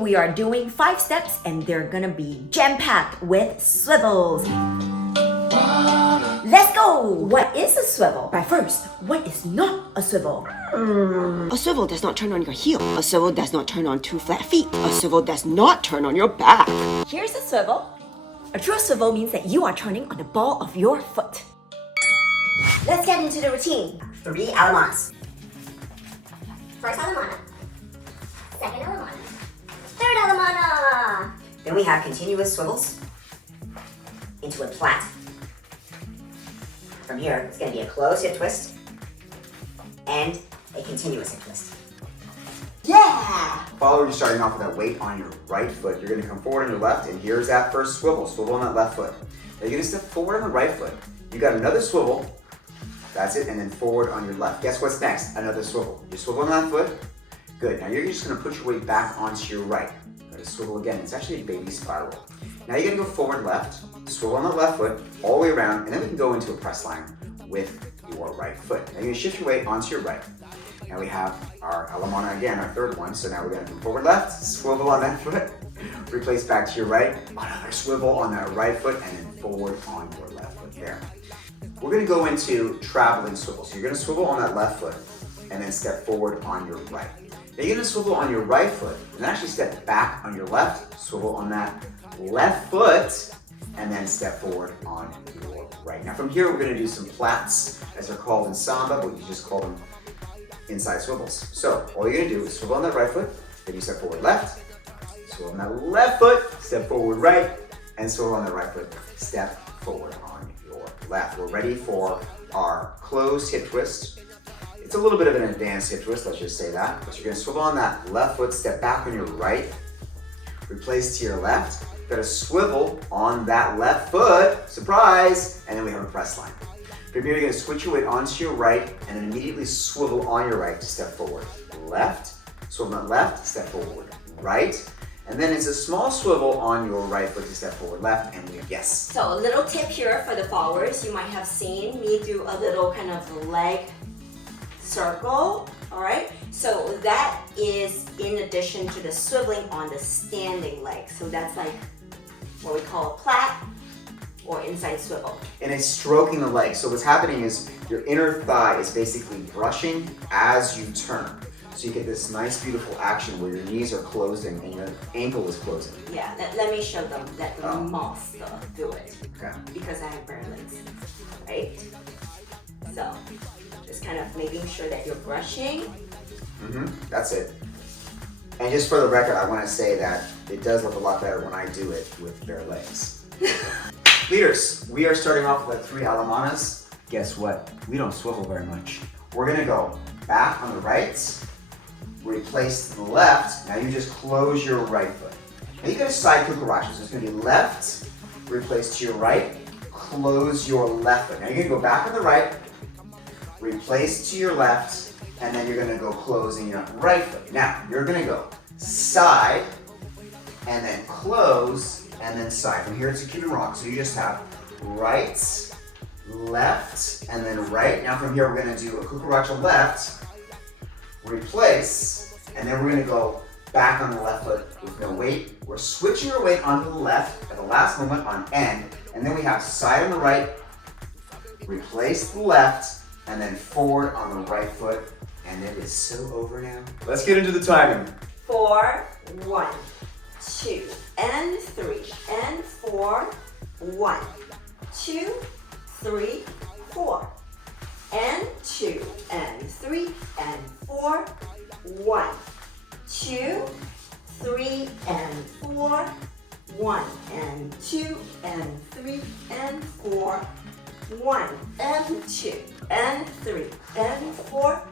we are doing 5 steps and they're gonna be jam-packed with swivels. Let's go! What is a swivel? But first, what is not a swivel? A swivel does not turn on your heel. A swivel does not turn on 2 flat feet. A swivel does not turn on your back. Here's a swivel. A true swivel means that you are turning on the ball of your foot. Let's get into the routine. 3 Alemanas. First Alemana. Second Alemana. Third Alemana. Then we have continuous swivels into a plait. From here, it's going to be a closed hip twist and a continuous hip twist. Yeah! Follow, you're starting off with that weight on your right foot. You're going to come forward on your left, and here's that first swivel. Swivel on that left foot. Now you're going to step forward on the right foot. You got another swivel. That's it, and then forward on your left. Guess what's next? Another swivel. You swivel on that foot. Good. Now you're just going to put your weight back onto your right. Going to swivel again. It's actually a baby spiral. Now you're going to go forward left, swivel on the left foot, all the way around, and then we can go into a press line with your right foot. Now you're going to shift your weight onto your right. Now we have our Alemana again, our third one. So now we're going to come forward left, swivel on that foot, replace back to your right, another swivel on that right foot, and then forward on your left foot there. We're going to go into traveling swivels. So you're going to swivel on that left foot and then step forward on your right. Now you're going to swivel on your right foot and actually step back on your left, swivel on that left foot, and then step forward on your right. Now from here we're going to do some plaits, as they're called in Samba, but you just call them inside swivels. So all you're going to do is swivel on that right foot, then you step forward left, swivel on that left foot, step forward right, and swivel on the right foot, step forward on your left. We're ready for our closed hip twist. It's a little bit of an advanced hip twist, let's just say that. But you're going to swivel on that left foot, step back on your right, replace to your left, got a swivel on that left foot, surprise, and then we have a press line. From here, you're going to switch your weight onto your right and then immediately swivel on your right to step forward. Left, swivel on left, step forward, right, and then it's a small swivel on your right foot to step forward, left, and we yes. So a little tip here for the followers, you might have seen me do a little kind of leg circle, all right? So that is in addition to the swiveling on the standing leg. So that's like what we call a plait or inside swivel. And it's stroking the leg. So what's happening is your inner thigh is basically brushing as you turn. So you get this nice, beautiful action where your knees are closing and your ankle is closing. Yeah, let me show them that the must do it. Okay. Because I have bare legs, right? So just kind of making sure that you're brushing. That's it. And just for the record, I want to say that it does look a lot better when I do it with bare legs. Leaders, we are starting off with 3 Alemanas. Guess what? We don't swivel very much. We're going to go back on the right, replace the left. Now you just close your right foot. Now you got a side cucaracha. So it's going to be left, replace to your right, close your left foot. Now you're going to go back on the right, replace to your left, and then you're going to go closing your right foot. Now you're going to go side, and then close, and then side. From here it's a Cuban rock. So you just have right, left, and then right. Now from here we're going to do a cucaracha left, replace, and then we're going to go back on the left foot with no weight. We're switching our weight onto the left at the last moment on end, and then we have side on the right, replace the left, and then forward on the right foot, and it is so over now. Let's get into the timing. 4, 1, 2, and 3, and 4, 1, 2, 3, 4, and 2, and 3, and 4, 1, 2, 3, and 4, 1, and 2, and 3, and 4, 1, and 2, and 3, and 4,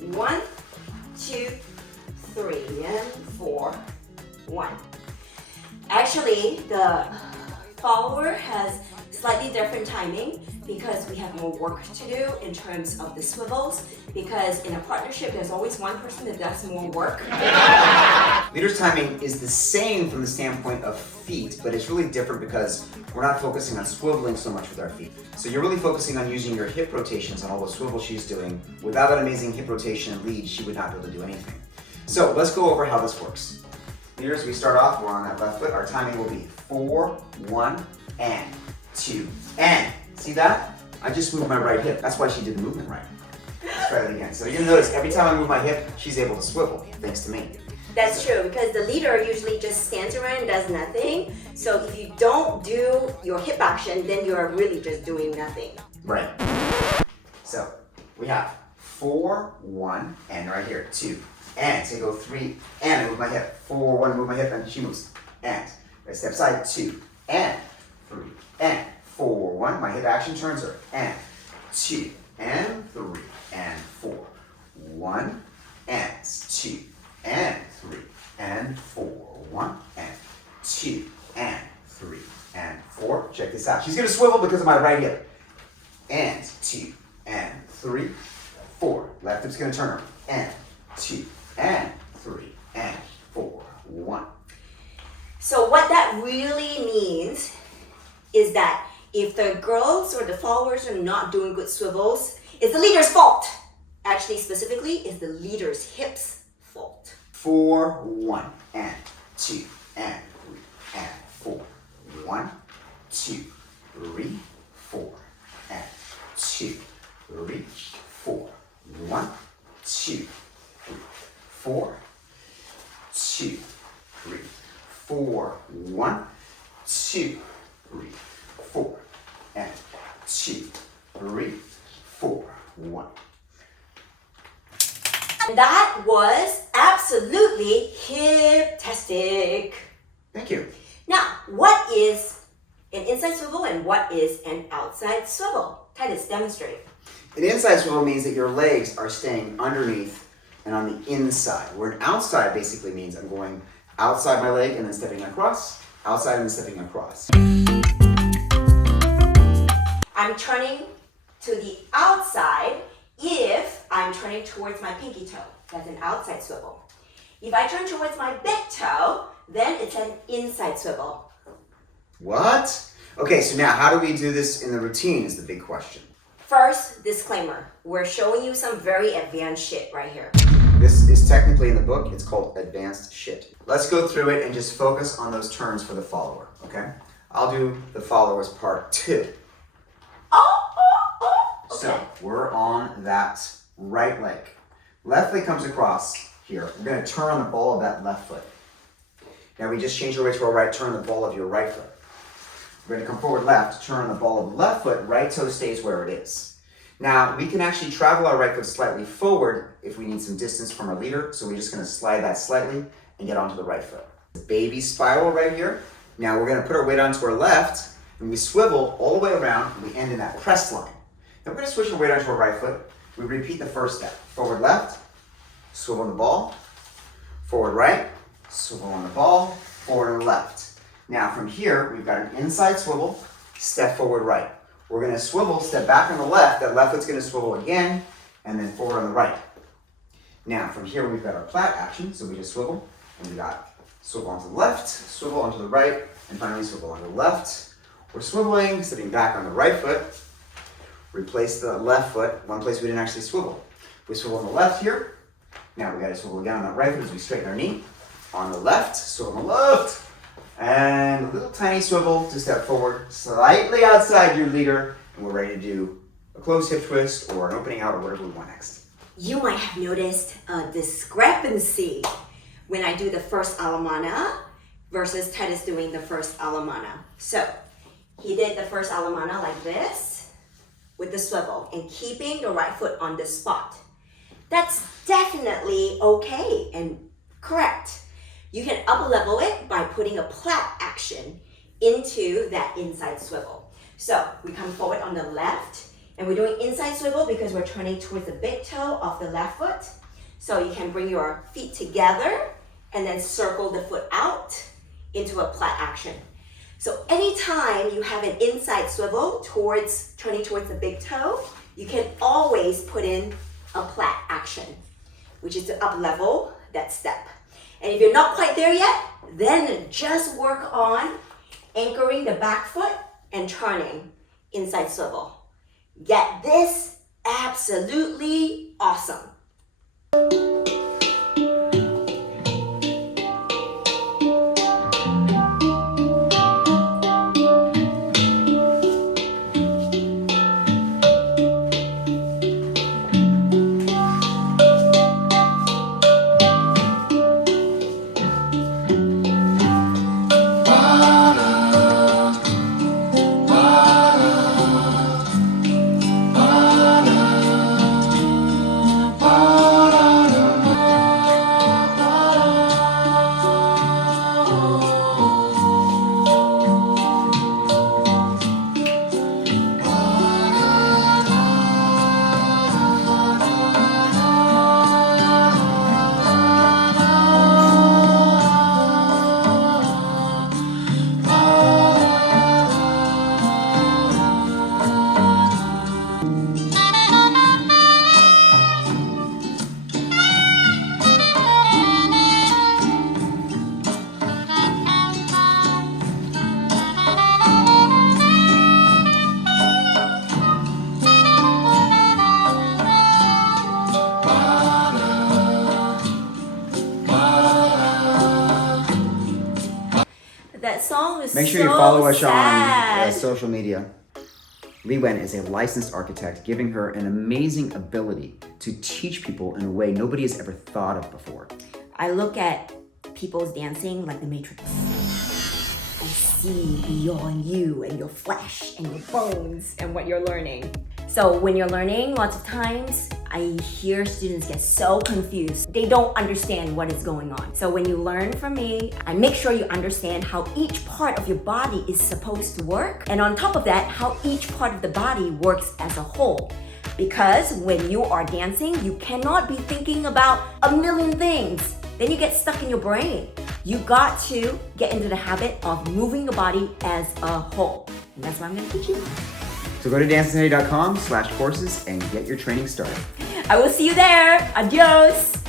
1, 2, 3, and 4, 1. Actually, the follower has slightly different timing because we have more work to do in terms of the swivels, because in a partnership there's always one person that does more work. Leader's timing is the same from the standpoint of feet, but it's really different because we're not focusing on swiveling so much with our feet. So you're really focusing on using your hip rotations on all the swivel she's doing. Without that amazing hip rotation and lead, she would not be able to do anything. So let's go over how this works. Leaders, we start off, we're on that left foot. Our timing will be 4, 1, and 2, and. See that? I just moved my right hip. That's why she did the movement right. Let's try that again. So you're gonna notice every time I move my hip, she's able to swivel, thanks to me. That's true, because the leader usually just stands around and does nothing. So if you don't do your hip action, then you're really just doing nothing. Right. So we have 4, 1, and right here, 2, and. So you go 3, and I move my hip. 4, 1, move my hip, and she moves. And. Right, step side, 2, and 3, and 4, 1. My hip action turns her. And 2, and 3, and 4. 1, and 2, and 3, and 4. 1, and 2, and 3, and 4. Check this out. She's gonna swivel because of my right hip. And 2, and 3, 4. Left hip's gonna turn her. And 2, and 3, and 4. 1. So what that really means is that if the girls or the followers are not doing good swivels, it's the leader's fault. Actually, specifically, it's the leader's hips fault. 4, 1, and 2, and 3, and 4. 1, 2, 3, 4, and 2, 3, 4. 1, 2, 3, 4, 2, 3, 4. 1, 2, 3, 4, and 2, 3, 4. 1. And that was absolutely hip-tastic. Thank you. Now, what is an inside swivel and what is an outside swivel? Tytus, demonstrate. An inside swivel means that your legs are staying underneath and on the inside, where an outside basically means I'm going outside my leg and then stepping across, outside and then stepping across. I'm turning to the outside if I'm turning towards my pinky toe. That's an outside swivel. If I turn towards my big toe, then it's an inside swivel. What? Okay, so now how do we do this in the routine is the big question. First, disclaimer. We're showing you some very advanced shit right here. This is technically in the book, it's called advanced shit. Let's go through it and just focus on those turns for the follower, okay? I'll do the followers part 2. Okay. So we're on that right leg. Left leg comes across here. We're gonna turn on the ball of that left foot. Now we just change our way to our right, turn the ball of your right foot. We're gonna come forward left, turn the ball of the left foot, right toe stays where it is. Now we can actually travel our right foot slightly forward if we need some distance from our leader, so we're just gonna slide that slightly and get onto the right foot. Baby spiral right here. Now we're gonna put our weight onto our left, and we swivel all the way around, and we end in that press line. Then we're gonna switch our weight onto our right foot. We repeat the first step. Forward left, swivel on the ball, forward right, swivel on the ball, forward on the left. Now from here, we've got an inside swivel, step forward right. We're gonna swivel, step back on the left, that left foot's gonna swivel again, and then forward on the right. Now from here, we've got our Plait action, so we just swivel, and we got swivel onto the left, swivel onto the right, and finally swivel onto the left. We're swiveling, stepping back on the right foot, replace the left foot, one place we didn't actually swivel. We swivel on the left here. Now we gotta swivel again on that right foot as we straighten our knee. On the left, swivel on the left. And a little tiny swivel to step forward, slightly outside your leader, and we're ready to do a closed hip twist or an opening out or whatever we want next. You might have noticed a discrepancy when I do the first Alemana versus Tytus doing the first Alemana. So he did the first Alemana like this with the swivel and keeping the right foot on the spot. That's definitely okay and correct. You can up level it by putting a Plait action into that inside swivel. So we come forward on the left and we're doing inside swivel because we're turning towards the big toe of the left foot. So you can bring your feet together and then circle the foot out into a Plait action. So anytime you have an inside swivel turning towards the big toe, you can always put in a Plait action, which is to up level that step. And if you're not quite there yet, then just work on anchoring the back foot and turning inside swivel. Get this absolutely awesome. That song is Make sure you so follow us sad. on social media. LiWen is a licensed architect, giving her an amazing ability to teach people in a way nobody has ever thought of before. I look at people's dancing like the Matrix. I see beyond you and your flesh and your bones and what you're learning. So when you're learning, lots of times I hear students get so confused. They don't understand what is going on. So when you learn from me, I make sure you understand how each part of your body is supposed to work. And on top of that, how each part of the body works as a whole. Because when you are dancing, you cannot be thinking about a million things. Then you get stuck in your brain. You got to get into the habit of moving your body as a whole. And that's what I'm gonna teach you. So go to dancetoday.com/courses and get your training started. I will see you there. Adios.